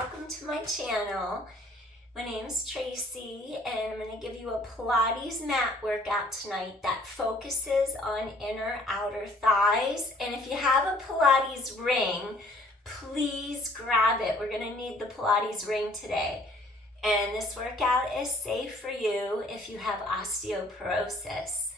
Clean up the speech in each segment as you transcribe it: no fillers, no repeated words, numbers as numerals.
welcome to my channel. My name is Tracy and I'm going to give you a Pilates mat workout tonight that focuses on inner outer thighs. And if you have a Pilates ring, please grab it. We're going to need the Pilates ring today. And this workout is safe for you if you have osteoporosis.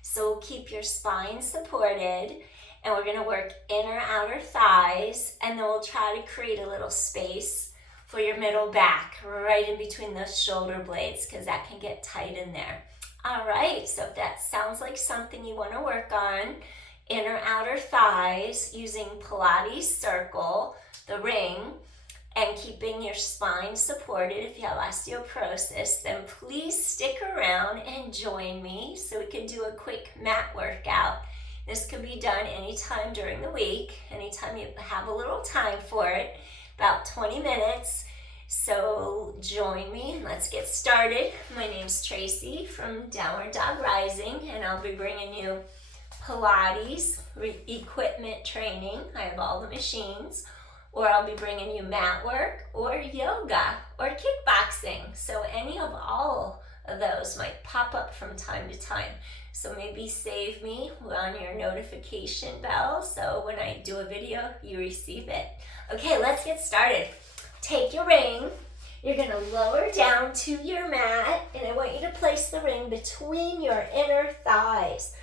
So keep your spine supported. And we're going to work inner outer thighs, and then we'll try to create a little space for your middle back right in between those shoulder blades because that can get tight in there. All right, so if that sounds like something you want to work on, inner outer thighs using Pilates circle, the ring, and keeping your spine supported if you have osteoporosis, then please stick around and join me so we can do a quick mat workout. This can be done anytime during the week, anytime you have a little time for it, about 20 minutes. So join me and let's get started. My name's Tracy from Downward Dog Rising, and I'll be bringing you Pilates equipment training. I have all the machines, or I'll be bringing you mat work or yoga or kickboxing. So any of all of those might pop up from time to time. So maybe save me on your notification bell so when I do a video, you receive it. Okay, let's get started. Take your ring. You're going to lower down to your mat, and I want you to place the ring between your inner thighs.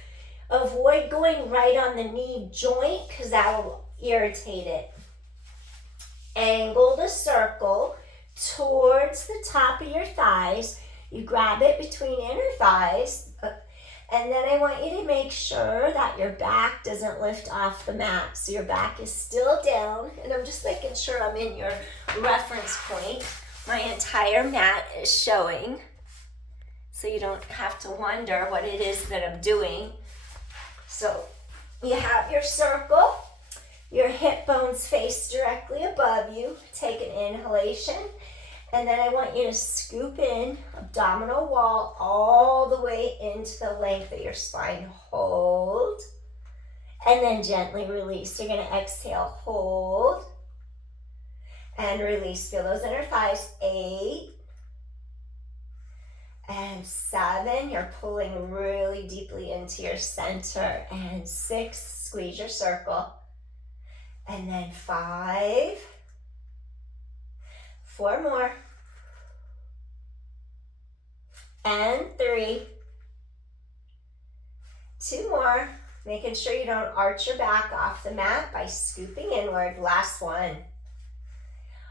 Avoid going right on the knee joint because that will irritate it. Angle the circle towards the top of your thighs. You grab it between inner thighs. And then I want you to make sure that your back doesn't lift off the mat. So your back is still down. And I'm just making sure I'm in your reference point. My entire mat is showing. So you don't have to wonder what it is that I'm doing. So you have your circle. Your hip bones face directly above you. Take an inhalation. And then I want you to scoop in, abdominal wall, all the way into the length of your spine. Hold. And then gently release. You're going to exhale, hold. And release. Feel those inner thighs. 8. And 7. You're pulling really deeply into your center. And 6. Squeeze your circle. And then 5. 4 more. And 3. 2 more. Making sure you don't arch your back off the mat by scooping inward. Last one.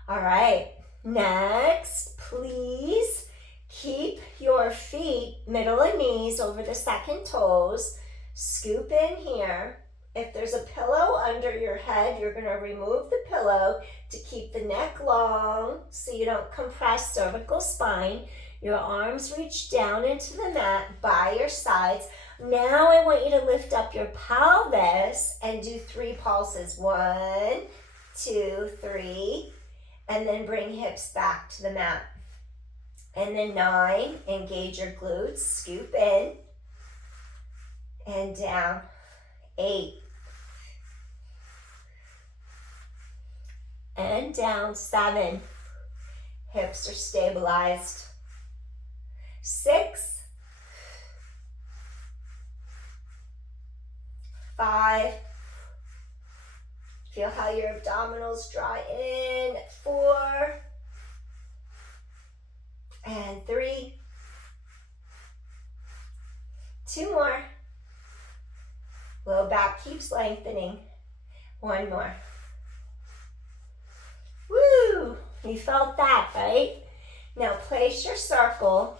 All right. Next, please keep your feet, middle and knees over the second toes. Scoop in here. If there's a pillow under your head, you're going to remove the pillow to keep the neck long so you don't compress cervical spine. Your arms reach down into the mat by your sides. Now I want you to lift up your pelvis and do 3 pulses. 1, 2, 3. And then bring hips back to the mat. And then 9, engage your glutes. Scoop in and down. 8. And down. 7. Hips are stabilized. 6. 5. Feel how your abdominals draw in. 4. And 3. 2 more. Low back keeps lengthening. 1 more. Woo! You felt that, right? Now place your circle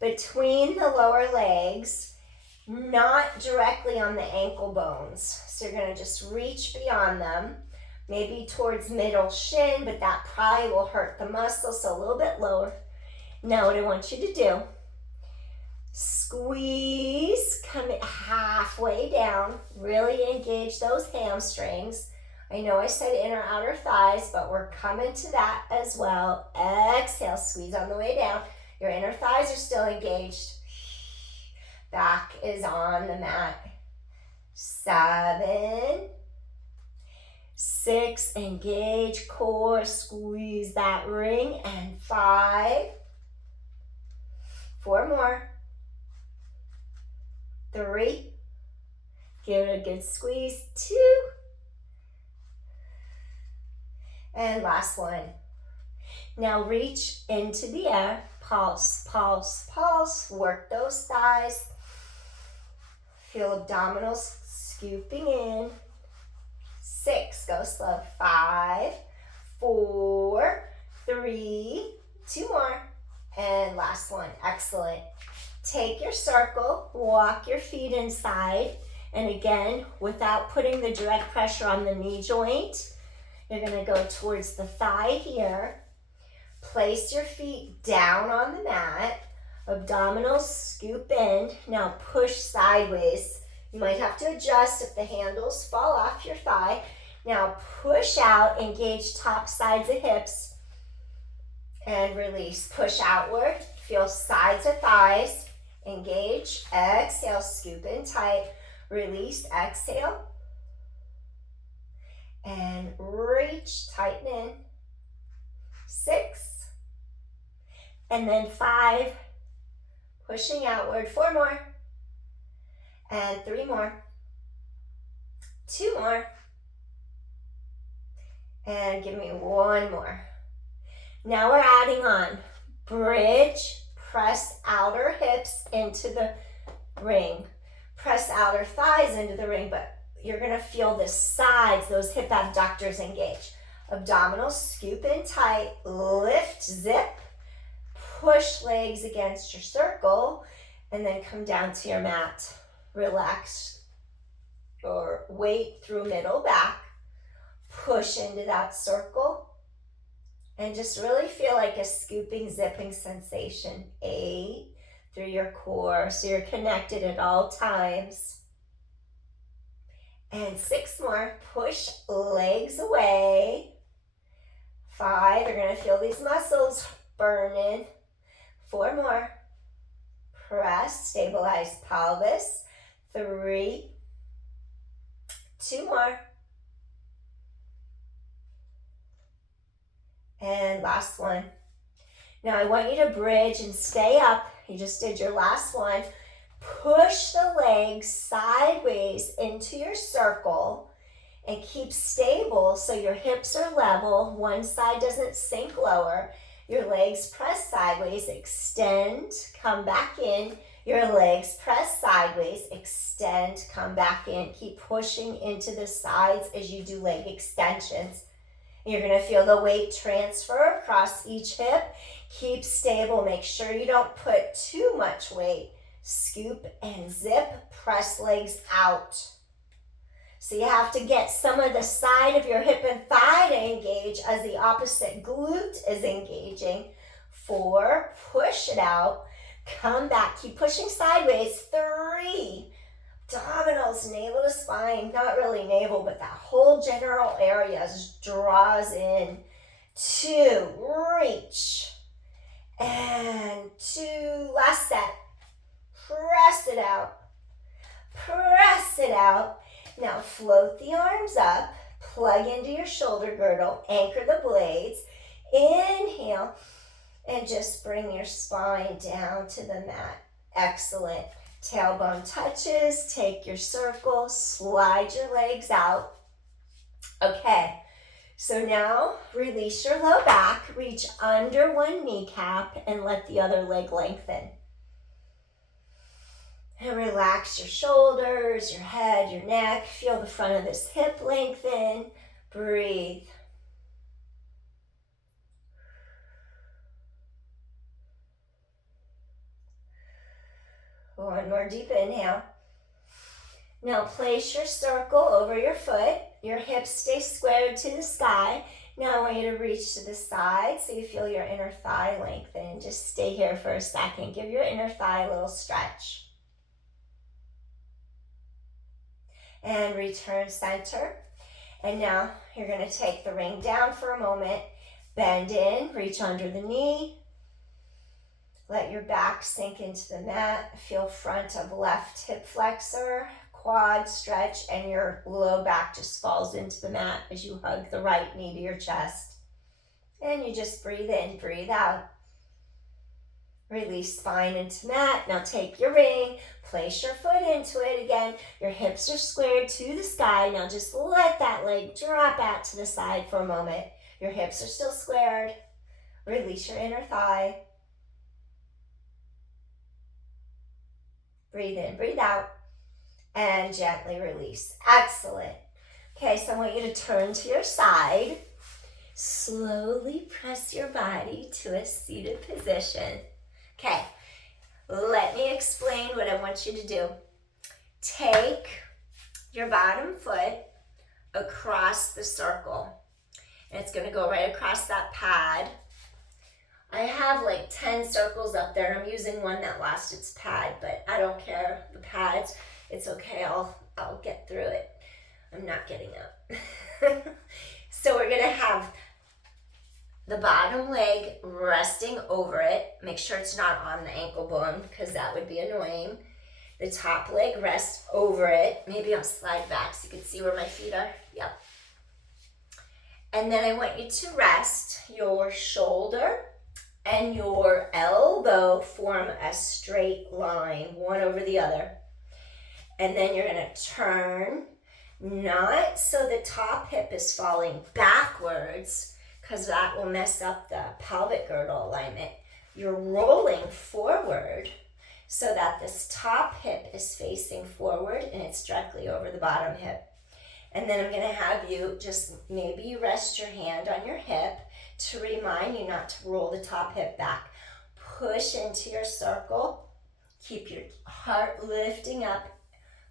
between the lower legs, not directly on the ankle bones. So you're going to just reach beyond them, maybe towards middle shin, but that probably will hurt the muscle, so a little bit lower. Now what I want you to do, squeeze, come halfway down, really engage those hamstrings. I know I said inner outer thighs, but we're coming to that as well. Exhale, squeeze on the way down. Your inner thighs are still engaged. Back is on the mat. 7, 6, engage core, squeeze that ring, and 5, 4 more, 3, give it a good squeeze, 2, and last one. Now reach into the air, pulse, pulse, pulse, work those thighs, feel abdominals scooping in, 6, go slow, 5, 4, 3, 2 more, and last one, excellent. Take your circle, walk your feet inside, and again, without putting the direct pressure on the knee joint, you're gonna go towards the thigh here. Place your feet down on the mat, abdominals scoop in. Now push sideways. You might have to adjust if the handles fall off your thigh. Now push out, engage top sides of hips, and release. Push outward, feel sides of thighs, engage, exhale, scoop in tight, release, exhale, and reach, tighten in, 6, and then 5, pushing outward, 4 more, and 3 more, 2 more, and give me 1 more. Now we're adding on bridge, press outer hips into the ring, press outer thighs into the ring, but you're gonna feel the sides, those hip abductors engage. Abdominals scoop in tight, lift, zip, push legs against your circle, and then come down to your mat. Relax your weight through middle back, push into that circle, and just really feel like a scooping, zipping sensation. 8 through your core, so you're connected at all times. And 6 more, push legs away. 5, you're gonna feel these muscles burning. 4 more, press, stabilize pelvis. 3, 2 more, and last one. Now I want you to bridge and stay up. You just did your last one. Push the legs sideways into your circle and keep stable so your hips are level. One side doesn't sink lower. Your legs press sideways, extend, come back in. Your legs press sideways, extend, come back in. Keep pushing into the sides as you do leg extensions. You're gonna feel the weight transfer across each hip. Keep stable, make sure you don't put too much weight. Scoop and zip, press legs out. So you have to get some of the side of your hip and thigh to engage as the opposite glute is engaging. 4, push it out, come back, keep pushing sideways. 3, abdominals, navel to spine, not really navel, but that whole general area draws in. 2, reach, and 2, last set. Press it out, press it out. Now float the arms up, plug into your shoulder girdle, anchor the blades, inhale, and just bring your spine down to the mat. Excellent. Tailbone touches, take your circle, slide your legs out. Okay, so now release your low back, reach under one kneecap, and let the other leg lengthen. And relax your shoulders, your head, your neck. Feel the front of this hip lengthen. Breathe. One more deep inhale. Now place your circle over your foot. Your hips stay squared to the sky. Now I want you to reach to the side so you feel your inner thigh lengthen. Just stay here for a second. Give your inner thigh a little stretch. And return center. And now you're going to take the ring down for a moment. Bend in, reach under the knee. Let your back sink into the mat. Feel front of left hip flexor, quad stretch, and your low back just falls into the mat as you hug the right knee to your chest. And you just breathe in, breathe out. Release spine into mat. Now take your ring, place your foot into it again. Your hips are squared to the sky. Now just let that leg drop out to the side for a moment. Your hips are still squared. Release your inner thigh. Breathe in, breathe out, and gently release. Excellent. Okay, so I want you to turn to your side. Slowly press your body to a seated position. Okay, let me explain what I want you to do. Take your bottom foot across the circle, and it's going to go right across that pad. I have like 10 circles up there, and I'm using one that lost its pad, but I don't care. The pads, it's okay. I'll get through it. I'm not getting up. So we're going to have the bottom leg resting over it. Make sure it's not on the ankle bone because that would be annoying. The top leg rests over it. Maybe I'll slide back so you can see where my feet are. Yep. And then I want you to rest your shoulder and your elbow form a straight line, one over the other. And then you're going to turn, not so the top hip is falling backwards, because that will mess up the pelvic girdle alignment. You're rolling forward so that this top hip is facing forward and it's directly over the bottom hip. And then I'm going to have you just maybe rest your hand on your hip to remind you not to roll the top hip back. Push into your circle. Keep your heart lifting up,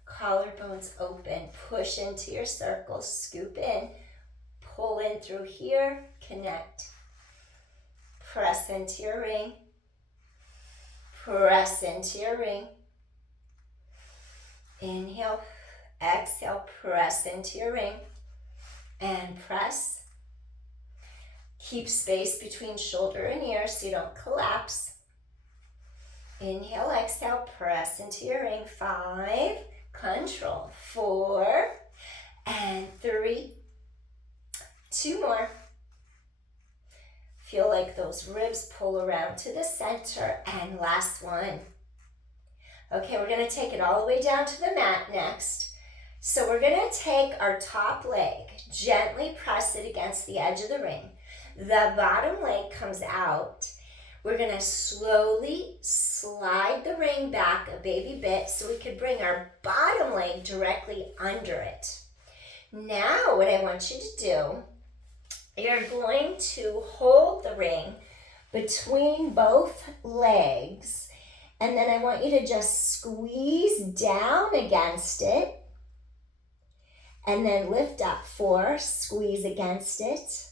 collarbones open. Push into your circle, scoop in. Pull in through here, connect. Press into your ring. Press into your ring. Inhale, exhale, press into your ring. And press. Keep space between shoulder and ear so you don't collapse. Inhale, exhale, press into your ring. 5, control. 4, and 3. 2 more. Feel like those ribs pull around to the center. And last one. Okay, we're going to take it all the way down to the mat next. So we're going to take our top leg, gently press it against the edge of the ring. The bottom leg comes out. We're going to slowly slide the ring back a baby bit so we could bring our bottom leg directly under it. Now what I want you to do, you're going to hold the ring between both legs, and then I want you to just squeeze down against it, and then lift up. 4, squeeze against it.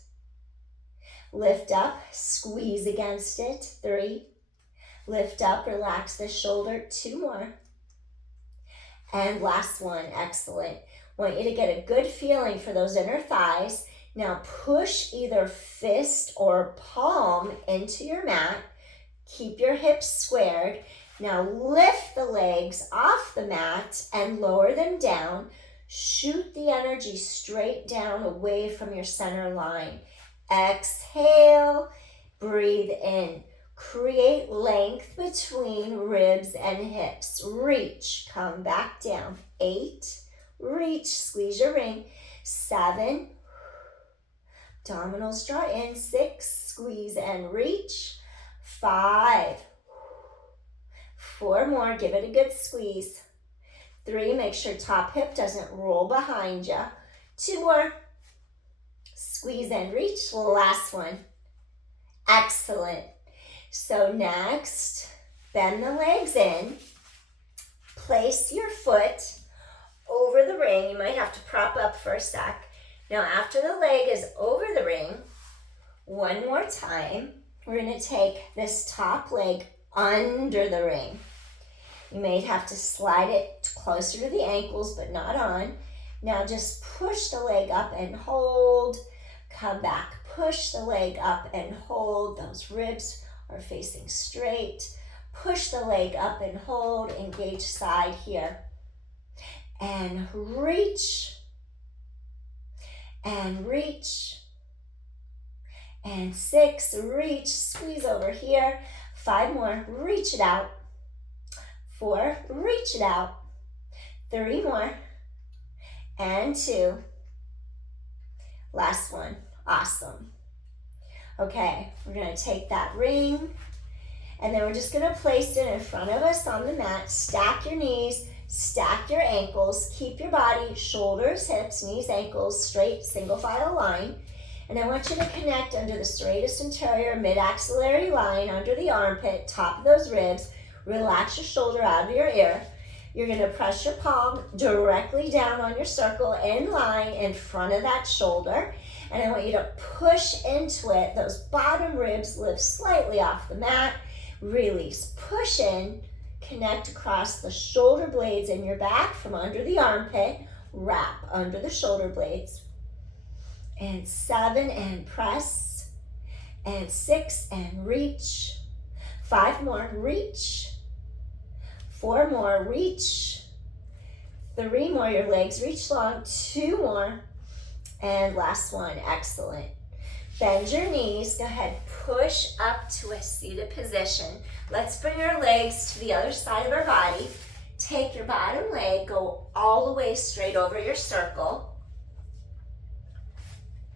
Lift up, squeeze against it. 3, lift up, relax the shoulder. 2 more. And last one, excellent. Want you to get a good feeling for those inner thighs. Now push either fist or palm into your mat. Keep your hips squared. Now lift the legs off the mat and lower them down. Shoot the energy straight down away from your center line. Exhale, breathe in. Create length between ribs and hips. Reach, come back down. 8, reach, squeeze your ring. 7, abdominals draw in. 6, squeeze and reach. 5, 4 more, give it a good squeeze. 3, make sure top hip doesn't roll behind you. 2 more, squeeze and reach. Last one. Excellent. So next, bend the legs in. Place your foot over the ring. You might have to prop up for a sec. Now after the leg is over the ring, one more time, we're going to take this top leg under the ring. You may have to slide it closer to the ankles, but not on. Now just push the leg up and hold. Come back. Push the leg up and hold. Those ribs are facing straight. Push the leg up and hold. Engage side here. and reach, and reach, and 6, reach, squeeze over here, 5 more, reach it out, 4, reach it out, 3 more, and 2, last one, awesome. Okay, we're gonna take that ring, and then we're just gonna place it in front of us on the mat. Stack your knees, stack your ankles, keep your body, shoulders, hips, knees, ankles, straight, single file line. And I want you to connect under the serratus anterior mid-axillary line, under the armpit, top of those ribs. Relax your shoulder out of your ear. You're gonna press your palm directly down on your circle in line in front of that shoulder. And I want you to push into it. Those bottom ribs lift slightly off the mat. Release, push in, connect across the shoulder blades in your back from under the armpit. Wrap under the shoulder blades. And 7, and press. And 6, and reach. 5 more, reach. 4 more, reach. 3 more, your legs reach long. 2 more. And last one, excellent. Bend your knees, go ahead, push up to a seated position. Let's bring our legs to the other side of our body. Take your bottom leg, go all the way straight over your circle.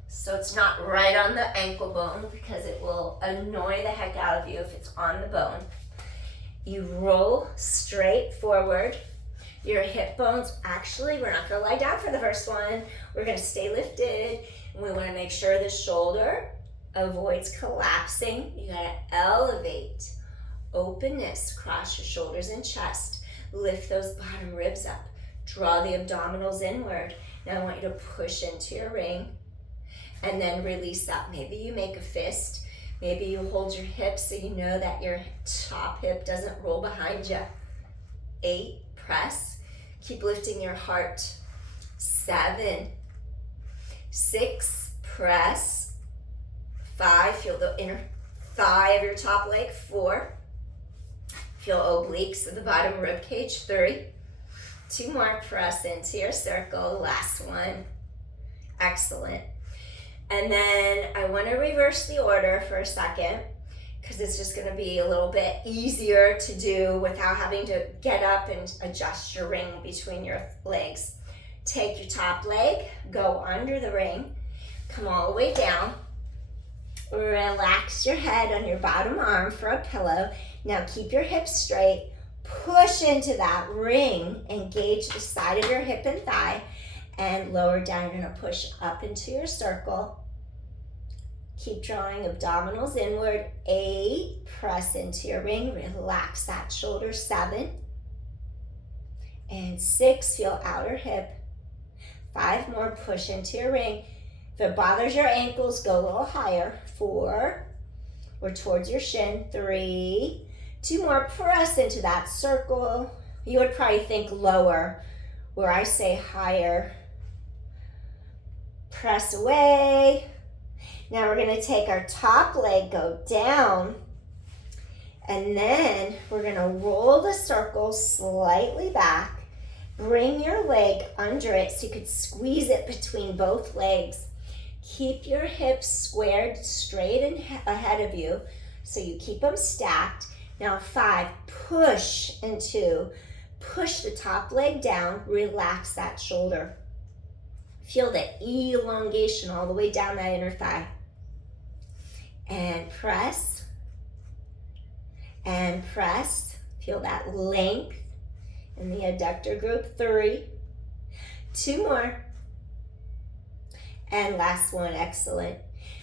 So it's not right on the ankle bone because it will annoy the heck out of you if it's on the bone. You roll straight forward. Your hip bones, actually, we're not gonna lie down for the first one. We're gonna stay lifted. And we wanna make sure the shoulder avoids collapsing. You gotta elevate. Openness, cross your shoulders and chest. Lift those bottom ribs up. Draw the abdominals inward. Now I want you to push into your ring and then release up. Maybe you make a fist. Maybe you hold your hips so you know that your top hip doesn't roll behind you. 8, press. Keep lifting your heart. 7, 6, press. 5, feel the inner thigh of your top leg. 4, feel obliques of the bottom rib cage. 3, 2 more, press into your circle. Last one. Excellent. And then I want to reverse the order for a second because it's just going to be a little bit easier to do without having to get up and adjust your ring between your legs. Take your top leg, go under the ring, come all the way down. Relax your head on your bottom arm for a pillow. Now keep your hips straight. Push into that ring. Engage the side of your hip and thigh. And lower down, you're gonna push up into your circle. Keep drawing abdominals inward. 8, press into your ring. Relax that shoulder. 7. And 6, feel outer hip. 5 more, push into your ring. If it bothers your ankles, go a little higher. 4, or towards your shin. 3, 2 more, press into that circle. You would probably think lower, where I say higher. Press away. Now we're gonna take our top leg, go down, and then we're gonna roll the circle slightly back. Bring your leg under it so you could squeeze it between both legs. Keep your hips squared straight and ahead of you so you keep them stacked. Now 5, push into, push the top leg down, relax that shoulder. Feel the elongation all the way down that inner thigh. And press. And press. Feel that length in the adductor group. 3, 2 more. And last one, excellent.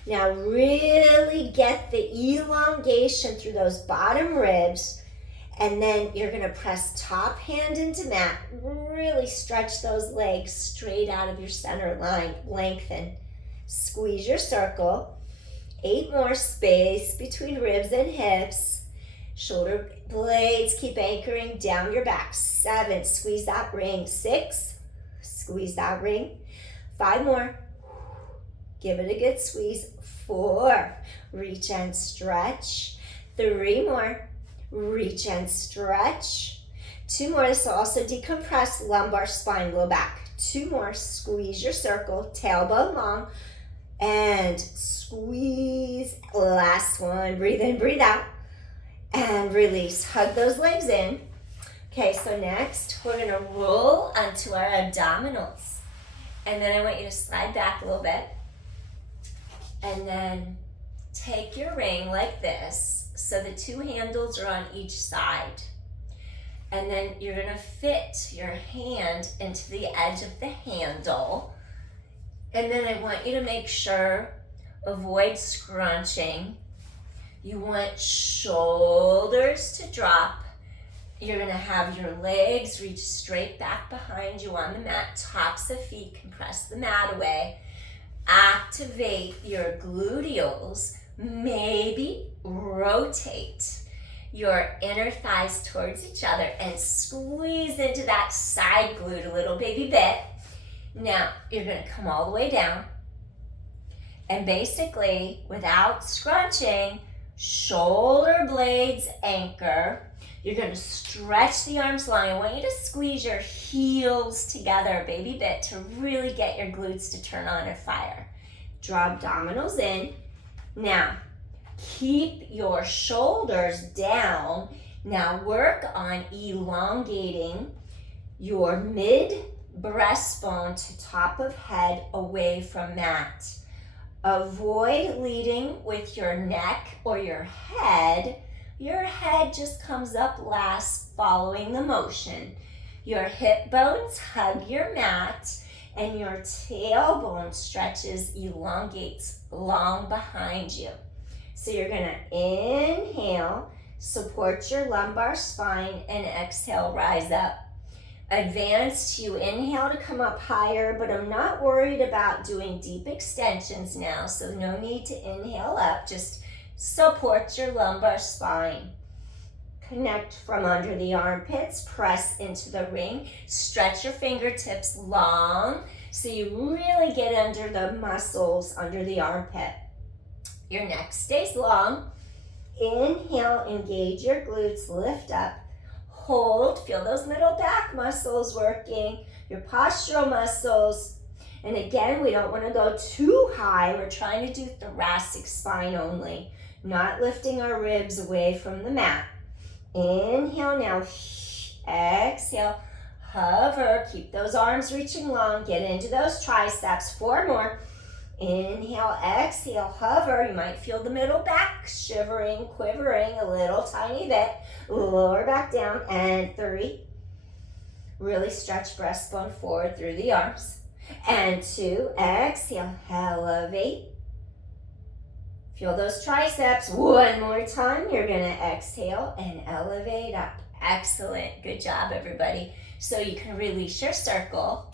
Now really get the elongation through those bottom ribs. And then you're gonna press top hand into mat. Really stretch those legs straight out of your center line. Lengthen. Squeeze your circle. 8 more, space between ribs and hips. Shoulder blades keep anchoring down your back. 7, squeeze that ring. 6, squeeze that ring. 5 more. Give it a good squeeze. 4, reach and stretch. 3 more. Reach and stretch. 2 more. This will also decompress lumbar, spine, low back. 2 more. Squeeze your circle, tailbone long, and squeeze. Last one. Breathe in, breathe out, and release. Hug those legs in. Okay, so next we're gonna roll onto our abdominals. And then I want you to slide back a little bit. And then take your ring like this, so the 2 handles are on each side. And then you're gonna fit your hand into the edge of the handle. And then I want you to make sure, avoid scrunching. You want shoulders to drop. You're gonna have your legs reach straight back behind you on the mat, tops of feet, compress the mat away. Activate your gluteals, maybe rotate your inner thighs towards each other and squeeze into that side glute a little baby bit. Now, you're gonna come all the way down and basically, without scrunching, shoulder blades anchor. You're gonna stretch the arms long. I want you to squeeze your heels together a baby bit to really get your glutes to turn on and fire. Draw abdominals in. Now, keep your shoulders down. Now work on elongating your mid breastbone to top of head away from mat. Avoid leading with your neck or your head. Your head just comes up last following the motion. Your hip bones hug your mat and your tailbone stretches, elongates long behind you. So you're gonna inhale, support your lumbar spine, and exhale, rise up. Advanced, you inhale to come up higher, but I'm not worried about doing deep extensions now, so no need to inhale up, just support your lumbar spine. Connect from under the armpits, press into the ring, stretch your fingertips long so you really get under the muscles under the armpit. Your neck stays long. Inhale, engage your glutes, lift up, hold, feel those middle back muscles working, your postural muscles. And again, we don't want to go too high. We're trying to do thoracic spine only, not lifting our ribs away from the mat. Inhale now, exhale, hover, keep those arms reaching long, get into those triceps, 4 more. Inhale, exhale, hover. You might feel the middle back shivering, quivering a little tiny bit. Lower back down, and 3. Really stretch breastbone forward through the arms. And 2, exhale, elevate. Feel those triceps. 1 more time. You're gonna exhale and elevate up. Excellent, good job everybody. So you can release your circle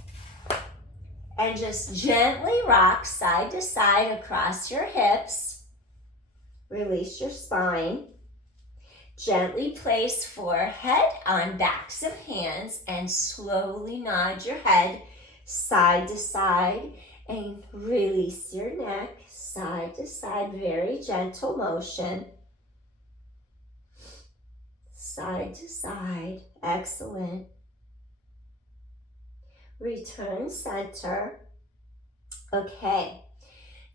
and just gently rock side to side across your hips. Release your spine. Gently place forehead on backs of hands and slowly nod your head side to side and release your neck side to side. Very gentle motion. Side to side. Excellent. Return center. Okay.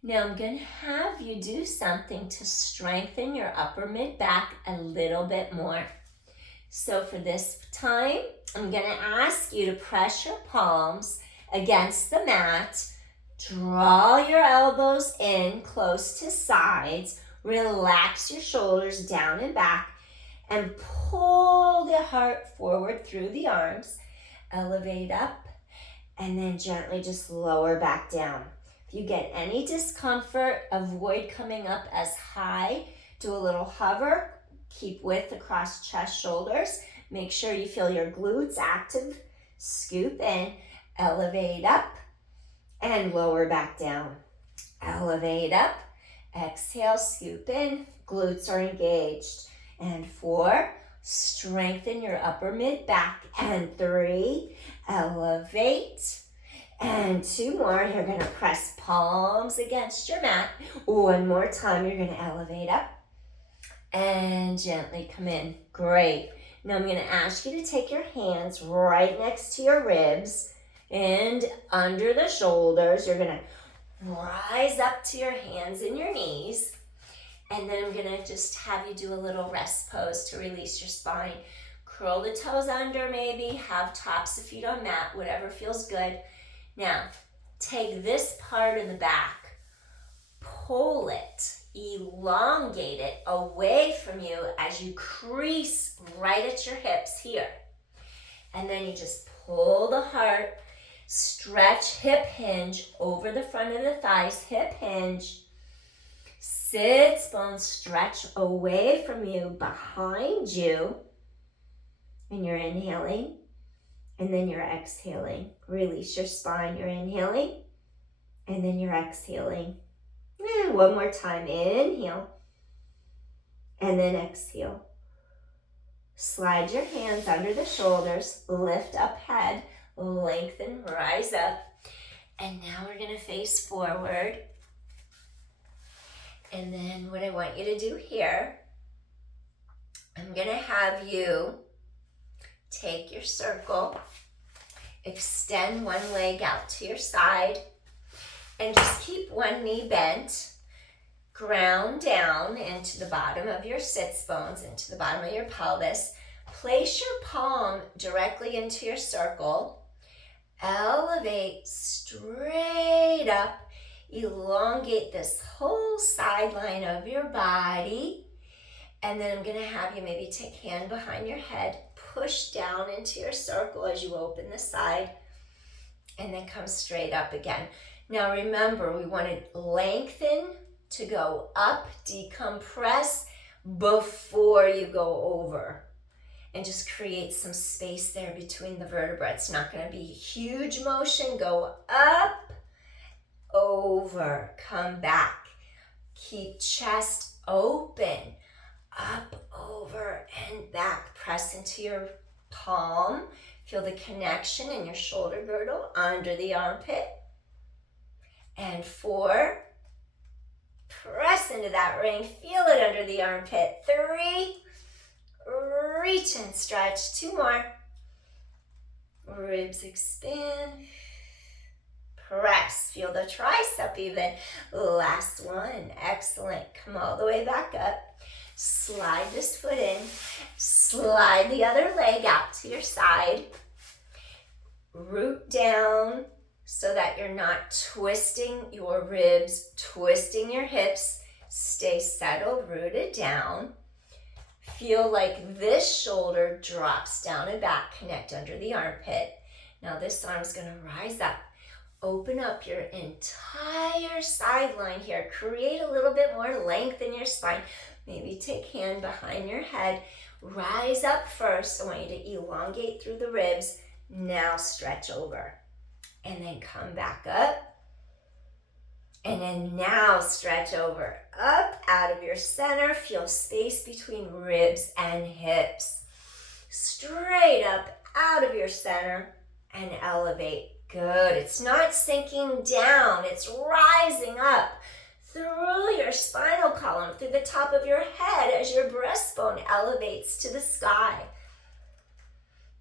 Now I'm going to have you do something to strengthen your upper mid back a little bit more. So for this time, I'm going to ask you to press your palms against the mat. Draw your elbows in close to sides. Relax your shoulders down and back. And pull the heart forward through the arms. Elevate up. And then gently just lower back down. If you get any discomfort, avoid coming up as high. Do a little hover. Keep width across chest, shoulders. Make sure you feel your glutes active. Scoop in, elevate up, and lower back down. Elevate up, exhale, scoop in, glutes are engaged. And 4, strengthen your upper mid back. And 3, elevate. And 2 more, you're gonna press palms against your mat. 1 more time, you're gonna elevate up and gently come in. Great. Now I'm going to ask you to take your hands right next to your ribs and under the shoulders. You're going to rise up to your hands and your knees. And then I'm going to just have you do a little rest pose to release your spine. Curl the toes under maybe, have tops of feet on mat, whatever feels good. Now, take this part of the back, pull it, elongate it away from you as you crease right at your hips here. And then you just pull the heart, stretch hip hinge over the front of the thighs, hip hinge. Sits bones stretch away from you, behind you. And you're inhaling. And then you're exhaling. Release your spine. You're inhaling. And then you're exhaling. And one more time. Inhale. And then exhale. Slide your hands under the shoulders. Lift up head. Lengthen. Rise up. And now we're going to face forward. And then what I want you to do here, I'm going to have you take your circle, extend one leg out to your side, and just keep one knee bent. Ground down into the bottom of your sits bones, into the bottom of your pelvis. Place your palm directly into your circle. Elevate straight up. Elongate this whole sideline of your body. And then I'm going to have you maybe take hand behind your head, push down into your circle as you open the side, and then come straight up again. Now remember, we want to lengthen to go up, decompress before you go over. And just create some space there between the vertebrae. It's not going to be huge motion. Go up, over, come back. Keep chest open, up, over, and back. Press into your palm. Feel the connection in your shoulder girdle under the armpit. And 4, press into that ring. Feel it under the armpit. 3, reach and stretch. 2 more. Ribs expand. Press. Feel the tricep even. Last one. Excellent. Come all the way back up. Slide this foot in. Slide the other leg out to your side. Root down so that you're not twisting your ribs, twisting your hips. Stay settled, rooted down. Feel like this shoulder drops down and back. Connect under the armpit. Now this arm's going to rise up. Open up your entire sideline here. Create a little bit more length in your spine. Maybe take hand behind your head. Rise up first. I want you to elongate through the ribs. Now stretch over. And then come back up. And then now stretch over. Up out of your center. Feel space between ribs and hips. Straight up out of your center and elevate. Good. It's not sinking down. It's rising up through your spinal column, through the top of your head as your breastbone elevates to the sky.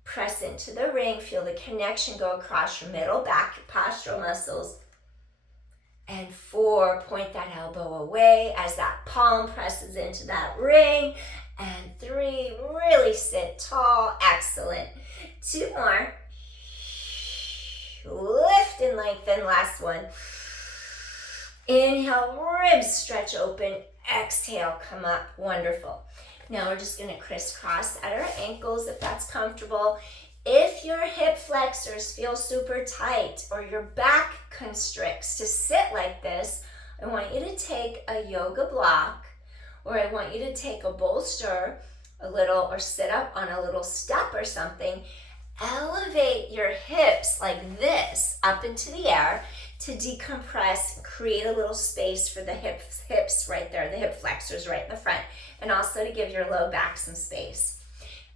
Press into the ring. Feel the connection go across your middle back, your postural muscles. And 4, point that elbow away as that palm presses into that ring. And 3, really sit tall. Excellent. 2 more. Lift and lengthen. Last one. Inhale, ribs stretch open. Exhale, come up. Wonderful. Now we're just going to crisscross at our ankles if that's comfortable. If your hip flexors feel super tight or your back constricts to sit like this, I want you to take a yoga block, or I want you to take a bolster, a little, or sit up on a little step or something. Elevate your hips like this up into the air to decompress, create a little space for the hips right there, the hip flexors right in the front, and also to give your low back some space.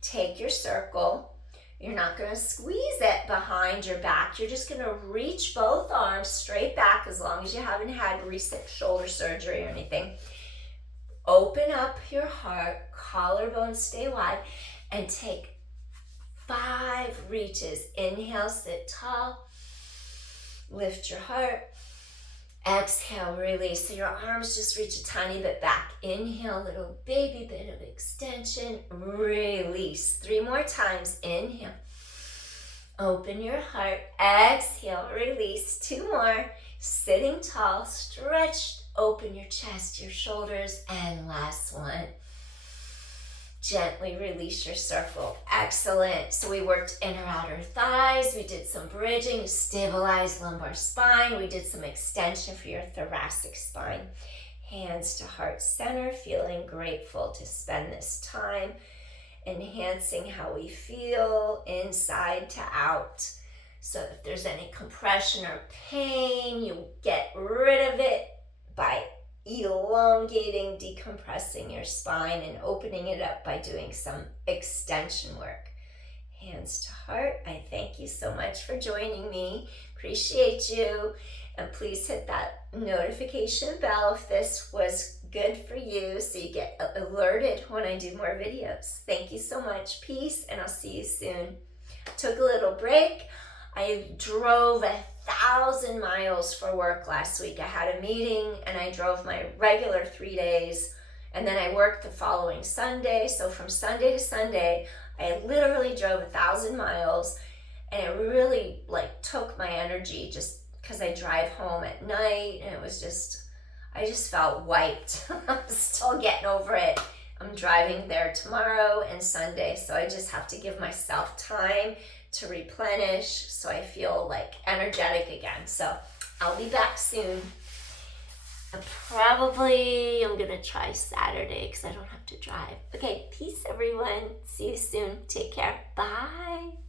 Take your circle. You're not going to squeeze it behind your back. You're just going to reach both arms straight back as long as you haven't had recent shoulder surgery or anything. Open up your heart, collarbones stay wide, And take 5 reaches. Inhale, sit tall. Lift your heart. Exhale, release. So your arms just reach a tiny bit back. Inhale, little baby bit of extension. Release. 3 more times. Inhale. Open your heart. Exhale, release. 2 more. Sitting tall, stretched. Open your chest, your shoulders. And last one. Gently release your circle. Excellent. So we worked inner outer thighs. We did some bridging, stabilized lumbar spine. We did some extension for your thoracic spine. Hands to heart center, feeling grateful to spend this time enhancing how we feel inside to out. So if there's any compression or pain, you get rid of it by elongating, decompressing your spine and opening it up by doing some extension work. Hands to heart, I thank you so much for joining me. Appreciate you. And please hit that notification bell if this was good for you so you get alerted when I do more videos. Thank you so much. Peace, and I'll see you soon. Took a little break. I drove 1,000 miles for work last week. I had a meeting and I drove my regular 3 days, and then I worked the following Sunday. So from Sunday to Sunday, I literally drove 1,000 miles, and it really took my energy just because I drive home at night, and it was just, I just felt wiped. I'm still getting over it. I'm driving there tomorrow and Sunday, so I just have to give myself time to replenish so I feel energetic again. So I'll be back soon. I'm gonna try Saturday because I don't have to drive. Okay, peace everyone. See you soon. Take care. Bye.